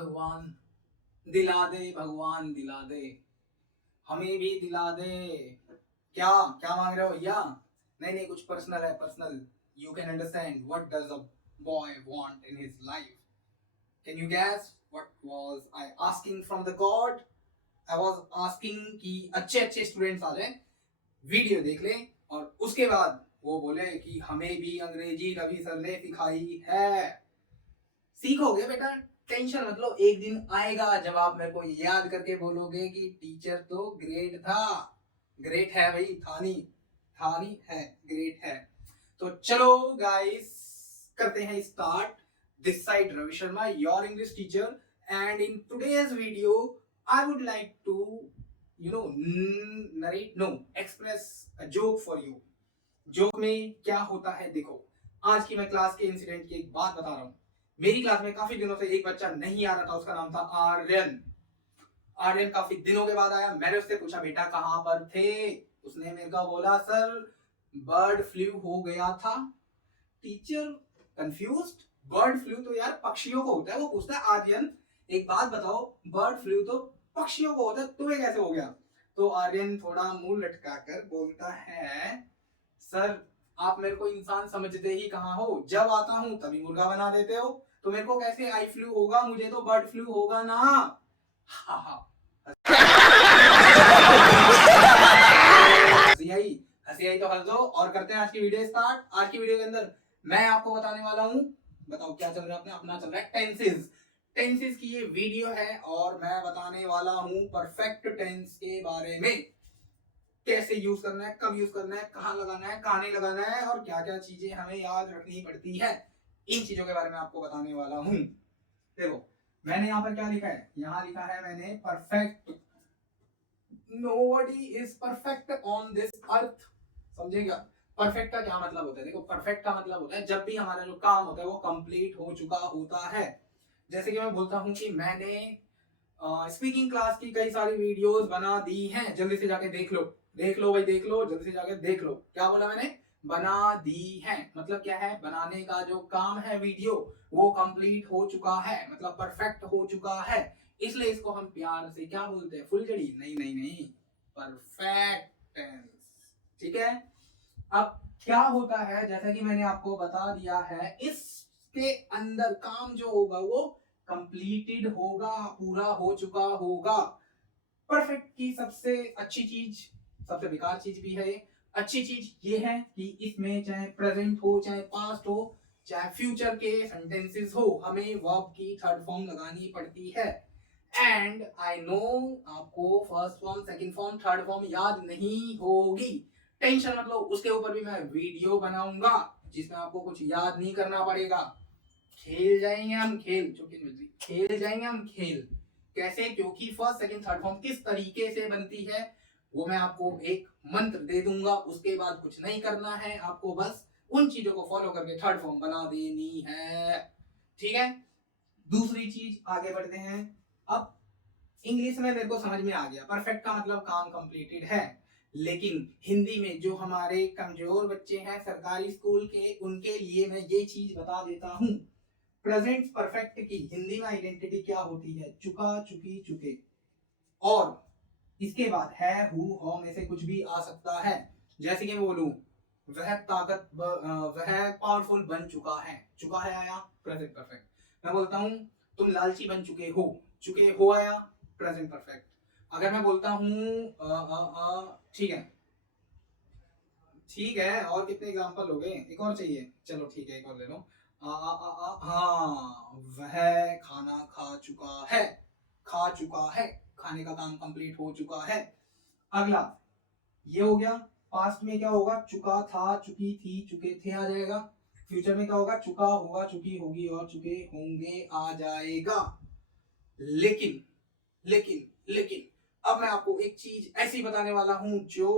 भगवान, दिला दे, हमें भी दिला दे। क्या क्या मांग रहे हो भैया? नहीं नहीं, कुछ पर्सनल है, personal. You can understand what does a boy want in his life. Can you gas what was I asking from the God? I was asking कि अच्छे अच्छे स्टूडेंट्स आ जाएं, वीडियो देख लें और उसके बाद वो बोले कि हमें भी अंग्रेजी रवि सर ने सिखाई है। सीखोगे बेटा, टेंशन मत लो, एक दिन आएगा जब आप मेरे को याद करके बोलोगे कि टीचर तो ग्रेट था। ग्रेट है भाई, था नहीं है, ग्रेट है। तो चलो गाइस, करते हैं start. This side Ravi Sharma, your English teacher, and in today's video I would like to narrate, no, express a joke for you. Joke में क्या होता है देखो, आज की मैं क्लास के इंसिडेंट की एक बात बता रहा हूँ। मेरी क्लास में काफी दिनों से एक बच्चा नहीं आ रहा था, उसका नाम था आर्यन। आर्यन काफी दिनों के बाद आया। मैंने उससे पूछा बेटा कहाँ पर थे? उसने मेरे को बोला सर बर्ड फ्लू हो गया था। टीचर कंफ्यूज्ड, बर्ड फ्लू तो यार पक्षियों को होता है। वो पूछता है आर्यन एक बात बताओ, बर्ड फ्लू तो पक्षियों को होता है, तुम्हें कैसे हो गया? तो आर्यन थोड़ा मुंह लटकाकर बोलता है सर आप मेरे को इंसान समझते ही कहाँ हो, जब आता हूँ तभी मुर्गा बना देते हो, तो मेरे को कैसे आई फ्लू होगा? मुझे तो बर्ड फ्लू होगा ना। हंसी आई तो हंस दो और करते हैं आज की वीडियो स्टार्ट। आज की वीडियो के अंदर मैं आपको बताने वाला हूँ, बताओ क्या चल रहा है अपना चल रहा है टेंसेस। टेंसेस की ये वीडियो है और मैं बताने वाला हूँ परफेक्ट टेंस के बारे में। कैसे यूज करना है, कब यूज करना है, कहाँ लगाना है, कहाँ नहीं लगाना है, और क्या क्या चीजें हमें याद रखनी पड़ती है, इन चीजों के बारे में आपको बताने वाला हूँ। देखो मैंने यहाँ पर क्या लिखा है, यहाँ लिखा है मैंने perfect. Nobody is perfect on this earth. समझेगा परफेक्ट का क्या मतलब होता है? देखो परफेक्ट का मतलब होता है जब भी हमारा जो काम होता है वो कंप्लीट हो चुका होता है। जैसे कि मैं बोलता हूँ कि मैंने स्पीकिंग क्लास की कई सारी वीडियोस बना दी हैं, जल्दी से जाके देख लो, देख लो भाई, देख लो, जल्दी से जाके देख लो। क्या बोला मैंने? बना दी है, मतलब क्या है? बनाने का जो काम है वीडियो वो कंप्लीट हो चुका है, मतलब परफेक्ट हो चुका है। इसलिए इसको हम प्यार से क्या बोलते हैं? फुलझड़ी? नहीं नहीं नहीं, परफेक्ट टेंस। ठीक है। अब क्या होता है, जैसा कि मैंने आपको बता दिया है, इसके अंदर काम जो होगा वो कंप्लीटेड होगा, पूरा हो चुका होगा। परफेक्ट की सबसे अच्छी चीज, सबसे बेकार चीज भी है ये। अच्छी चीज ये है कि इसमें चाहे प्रेजेंट हो, चाहे पास्ट हो, चाहे फ्यूचर के सेंटेंसेस हो, हमें वर्ब की थर्ड फॉर्म लगानी पड़ती है। एंड आई नो आपको first form, second form, third form याद नहीं होगी। टेंशन मत लो, उसके ऊपर भी मैं वीडियो बनाऊंगा जिसमें आपको कुछ याद नहीं करना पड़ेगा। खेल जाएंगे हम खेल, खेल जाएंगे हम खेल। कैसे? क्योंकि फर्स्ट सेकंड थर्ड फॉर्म किस तरीके से बनती है वो मैं आपको एक मंत्र दे दूंगा, उसके बाद कुछ नहीं करना है, आपको बस उन चीजों को फॉलो करके थर्ड फॉर्म बना देनी है। ठीक है। दूसरी चीज आगे बढ़ते हैं। अब इंग्लिश में मेरे को समझ में आ गया, परफेक्ट का मतलब काम कंप्लीटेड है, लेकिन हिंदी में जो हमारे कमजोर बच्चे हैं सरकारी स्कूल के, उनके लिए मैं ये चीज बता देता हूँ। प्रेजेंट परफेक्ट की हिंदी में आइडेंटिटी क्या होती है? चुका, चुकी, चुके। और इसके बाद है, हु, हो में से कुछ भी आ सकता है। जैसे कि मैं बोलूं वह वह पावरफुल बन चुका है, चुका है आया, प्रेजेंट परफेक्ट। मैं बोलता हूं तुम लालची बन चुके हो आया, प्रेजेंट परफेक्ट। अगर मैं बोलता हूं ठीक है, ठीक है, और कितने एग्जांपल हो गए? एक और चाहिए, चलो ठीक है, एक और ले लो। हाँ, वह खाना खा चुका है, खा चुका है, खाने का काम कंप्लीट हो चुका है। अगला ये हो गया। पास्ट में क्या होगा? चुका था, चुकी थी, चुके थे आ जाएगा। फ्यूचर में क्या होगा? चुका होगा, चुकी होगी और चुके होंगे आ जाएगा। लेकिन लेकिन लेकिन अब मैं आपको एक चीज ऐसी बताने वाला हूं जो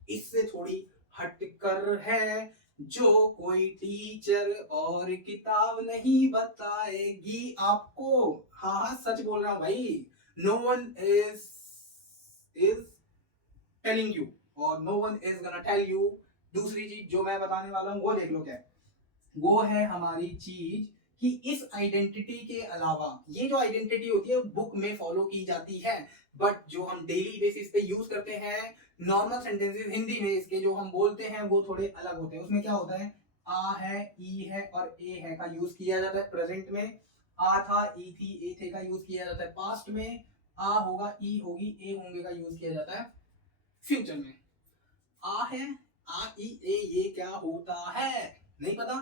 इससे थोड़ी हटकर है, जो कोई टीचर और किताब नहीं बताएगी आपको। हाँ हाँ सच बोल रहा हूं भाई। No one is telling you और no one is gonna tell you. दूसरी चीज जो मैं बताने वाला हूं वो देख लो क्या है। वो है हमारी चीज कि इस आइडेंटिटी के अलावा ये जो आइडेंटिटी होती है बुक में फॉलो की जाती है, बट जो हम डेली बेसिस पे यूज करते हैं नॉर्मल सेंटेंसेस हिंदी में इसके जो हम बोलते हैं वो थोड़े अलग होते हैं। उसमें क्या होता है, आ है, ई है और ए है का यूज किया जाता है प्रेजेंट में, आ था, ई थी, ए थे का यूज किया जाता है पास्ट में, आ होगा, ई होगी, ए होंगे का यूज किया जाता है फ्यूचर में। आ है, आ, ई, ए, ये क्या होता है नहीं पता,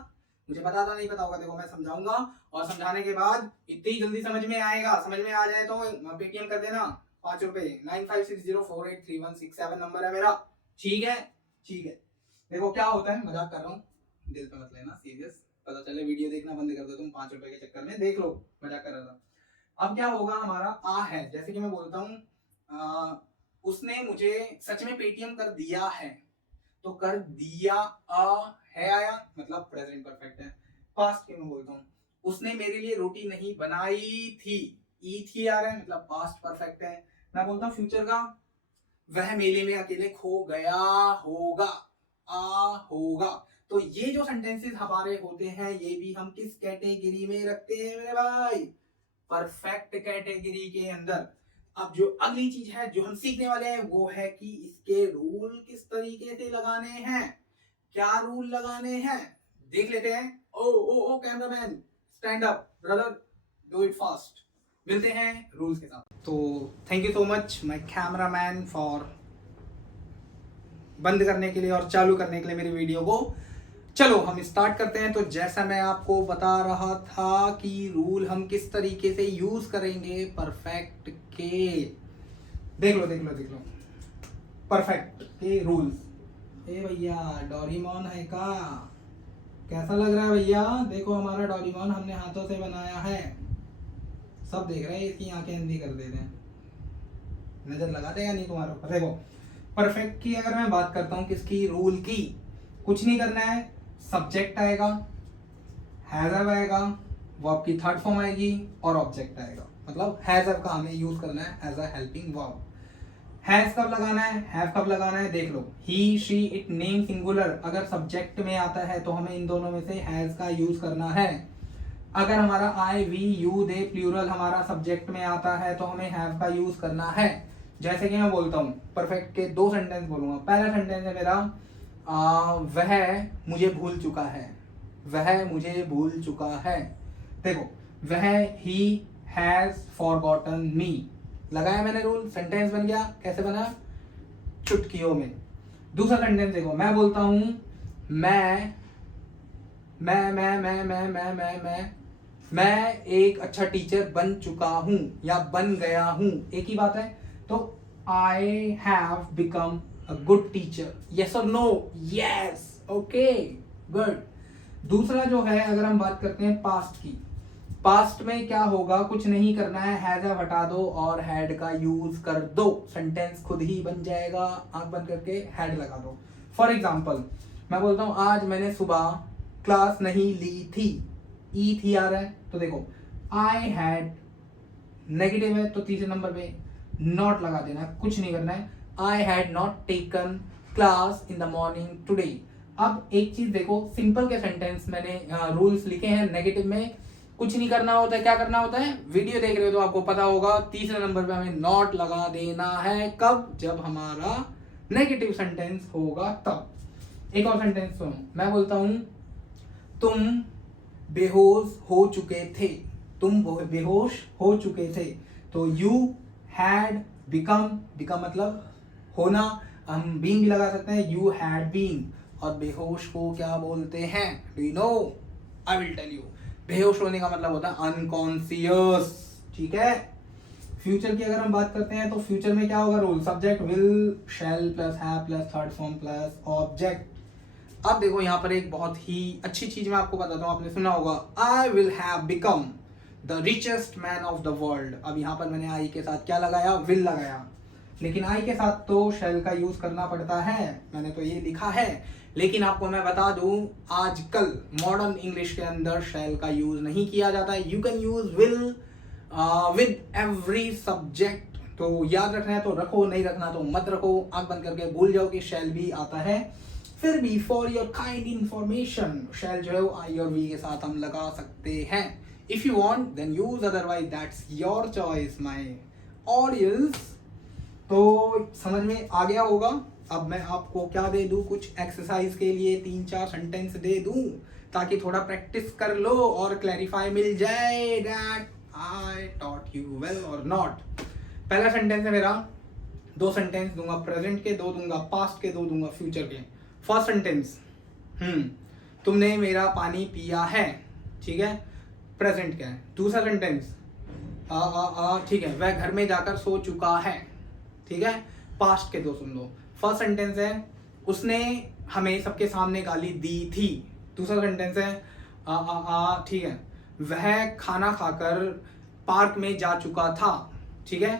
मुझे पता था नहीं पता होगा, देखो मैं समझाऊंगा और समझाने के बाद इतनी जल्दी समझ में आएगा, समझ में आ जाए तो पेटीएम कर देना 5 रुपए, 9560483167 नंबर है मेरा। ठीक है, ठीक है। देखो क्या होता है, मजाक कर रहा हूँ, दिल पे मत लेना सीरियस, पता चले वीडियो देखना बंद कर दो तुम 5 रुपए के चक्कर में, देख लो मजाक कर रहा था। अब क्या होगा, हमारा आ है, जैसे कि मैं बोलता हूँ उसने मुझे सच में पेटीएम कर दिया है, तो कर दिया अ है आया, मतलब प्रेजेंट परफेक्ट है। पास्ट के मैं बोलता हूँ, उसने मेरे लिए रोटी नहीं बनाई थी, ई थी आ रहा है, मतलब पास्ट परफेक्ट है। मैं बोलता हूँ फ्यूचर का, वह मेले में अकेले खो गया होगा, आ होगा। तो ये जो सेंटेंसेस हमारे होते हैं ये भी हम किस कैटेगरी में रखते हैं मेरे भाई, परफेक्ट कैटेगरी के अंदर। अब जो अगली चीज है जो हम सीखने वाले हैं वो है कि इसके रूल किस तरीके से लगाने हैं, क्या रूल लगाने हैं देख लेते हैं। Oh oh oh cameraman stand up brother, do it fast. मिलते हैं रूल्स के साथ। तो thank you so much my cameraman for बंद करने के लिए और चालू करने के लिए मेरी वीडियो को। चलो हम स्टार्ट करते हैं। तो जैसा मैं आपको बता रहा था कि रूल हम किस तरीके से यूज करेंगे परफेक्ट के, देख लो देख लो देख लो परफेक्ट के रूल्स। ए भैया डोरेमोन है का, कैसा लग रहा है भैया, देखो हमारा डोरेमोन हमने हाथों से बनाया है, सब देख रहे हैं, इसकी आंखें अंधी कर देते हैं, नजर लगाते या नहीं तुम्हारे ऊपर। देखो परफेक्ट की अगर मैं बात करता हूँ किसकी, रूल की, कुछ नहीं करना है, सब्जेक्ट आएगा, हैज़ आएगा, वर्ब की थर्ड फॉर्म आएगी और ऑब्जेक्ट आएगा, मतलब हैज़ का हमें यूज करना है as a helping verb. Has कब लगाना है, हैव कब लगाना है, देख लो he she it name singular अगर सब्जेक्ट में आता है तो हमें इन दोनों में से हैज का यूज करना है। अगर हमारा आई वी यू दे प्लूरल हमारा सब्जेक्ट में आता है तो हमें हैव का यूज करना है। जैसे कि मैं बोलता हूँ परफेक्ट के दो सेंटेंस बोलूंगा। पहला सेंटेंस है मेरा वह मुझे भूल चुका है, वह मुझे भूल चुका है। देखो वह ही हैज फॉरगॉटन मी, लगाया मैंने रूल, सेंटेंस बन गया। कैसे बना, चुटकियों में। दूसरा सेंटेंस देखो, मैं बोलता हूं मैं एक अच्छा टीचर बन चुका हूं या बन गया हूं, एक ही बात है। तो I have become a good teacher, yes और नो, यस, ओके, गुड। दूसरा जो है अगर हम बात करते हैं पास्ट की, पास्ट में क्या होगा, कुछ नहीं करना है, हैज हटा दो और हैड का यूज कर दो, सेंटेंस खुद ही बन जाएगा। आंख बंद करके हैड लगा दो। फॉर एग्जाम्पल मैं बोलता हूँ आज मैंने सुबह क्लास नहीं ली थी, ई थी आ रहा है, तो देखो आई हैड नेगेटिव है तो तीसरे नंबर पे नॉट लगा देना, कुछ नहीं करना है। I had not taken class in the morning today. अब एक चीज देखो, सिंपल के सेंटेंस मैंने रूल्स लिखे हैं, नेगेटिव में कुछ नहीं करना होता है, क्या करना होता है, वीडियो देख रहे हो तो आपको पता होगा, तीसरे नंबर पे हमें नॉट लगा देना है। कब, जब हमारा नेगेटिव सेंटेंस होगा तब। एक और सेंटेंस सुनो, मैं बोलता हूं तुम बेहोश हो चुके थे, तुम बेहोश हो चुके थे, तो यू हैड बिकम, बिकम मतलब होना, हम बीन भी लगा सकते हैं, यू हैड बीन। और बेहोश को क्या बोलते हैं, do you know, I will tell you. बेहोश होने का मतलब होता है अनकॉन्शियस, ठीक है। फ्यूचर की अगर हम बात करते हैं तो फ्यूचर में क्या होगा rule, subject will, shell plus have plus third form plus object. अब देखो यहाँ पर एक बहुत ही अच्छी चीज मैं आपको बताता हूँ, आपने सुना होगा I will have become the richest man of the world. अब यहाँ पर मैंने आई के साथ क्या लगाया, विल लगाया, लेकिन आई के साथ तो शैल का यूज करना पड़ता है, मैंने तो ये लिखा है। लेकिन आपको मैं बता दूं आजकल मॉडर्न इंग्लिश के अंदर शैल का यूज नहीं किया जाता है, you can use will with every subject. तो याद रखना है तो रखो, नहीं रखना तो मत रखो, आंख बंद करके भूल जाओ कि शैल भी आता है फिर भी फॉर योर काइंड इंफॉर्मेशन शैल जो है वो आई और वी के साथ हम लगा सकते हैं. If you want then use, otherwise that's your choice my audience. तो समझ में आ गया होगा. अब मैं आपको क्या दे दूं, कुछ एक्सरसाइज के लिए 3-4 सेंटेंस दे दूं ताकि थोड़ा प्रैक्टिस कर लो और क्लैरिफाई मिल जाए that I taught you well और नॉट. पहला सेंटेंस है मेरा, 2 सेंटेंस दूंगा प्रेजेंट के, 2 दूंगा पास्ट के, 2 दूंगा फ्यूचर के. फर्स्ट सेंटेंस, तुमने मेरा पानी पिया है. ठीक है, प्रेजेंट का है. दूसरा सेंटेंस, ठीक है, वह घर में जाकर सो चुका है. ठीक है, पास्ट के 2 सुन लो. फर्स्ट सेंटेंस है उसने हमें सबके सामने गाली दी थी. दूसरा सेंटेंस है ठीक है, वह खाना खाकर पार्क में जा चुका था. ठीक है,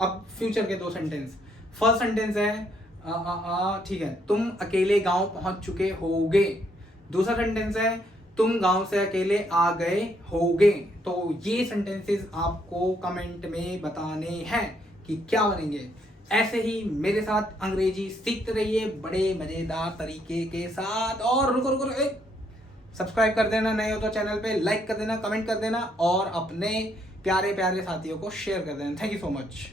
अब फ्यूचर के 2 सेंटेंस. फर्स्ट सेंटेंस है ठीक है, तुम अकेले गांव पहुंच चुके होगे. दूसरा सेंटेंस है तुम गांव से अकेले आ गए होगे. तो ये सेंटेंसेस आपको कमेंट में बताने हैं कि क्या बनेंगे. ऐसे ही मेरे साथ अंग्रेजी सीखते रहिए बड़े मजेदार तरीके के साथ. और रुको सब्सक्राइब कर देना, नए हो तो चैनल पे लाइक कर देना, कमेंट कर देना और अपने प्यारे प्यारे साथियों को शेयर कर देना. Thank you so much.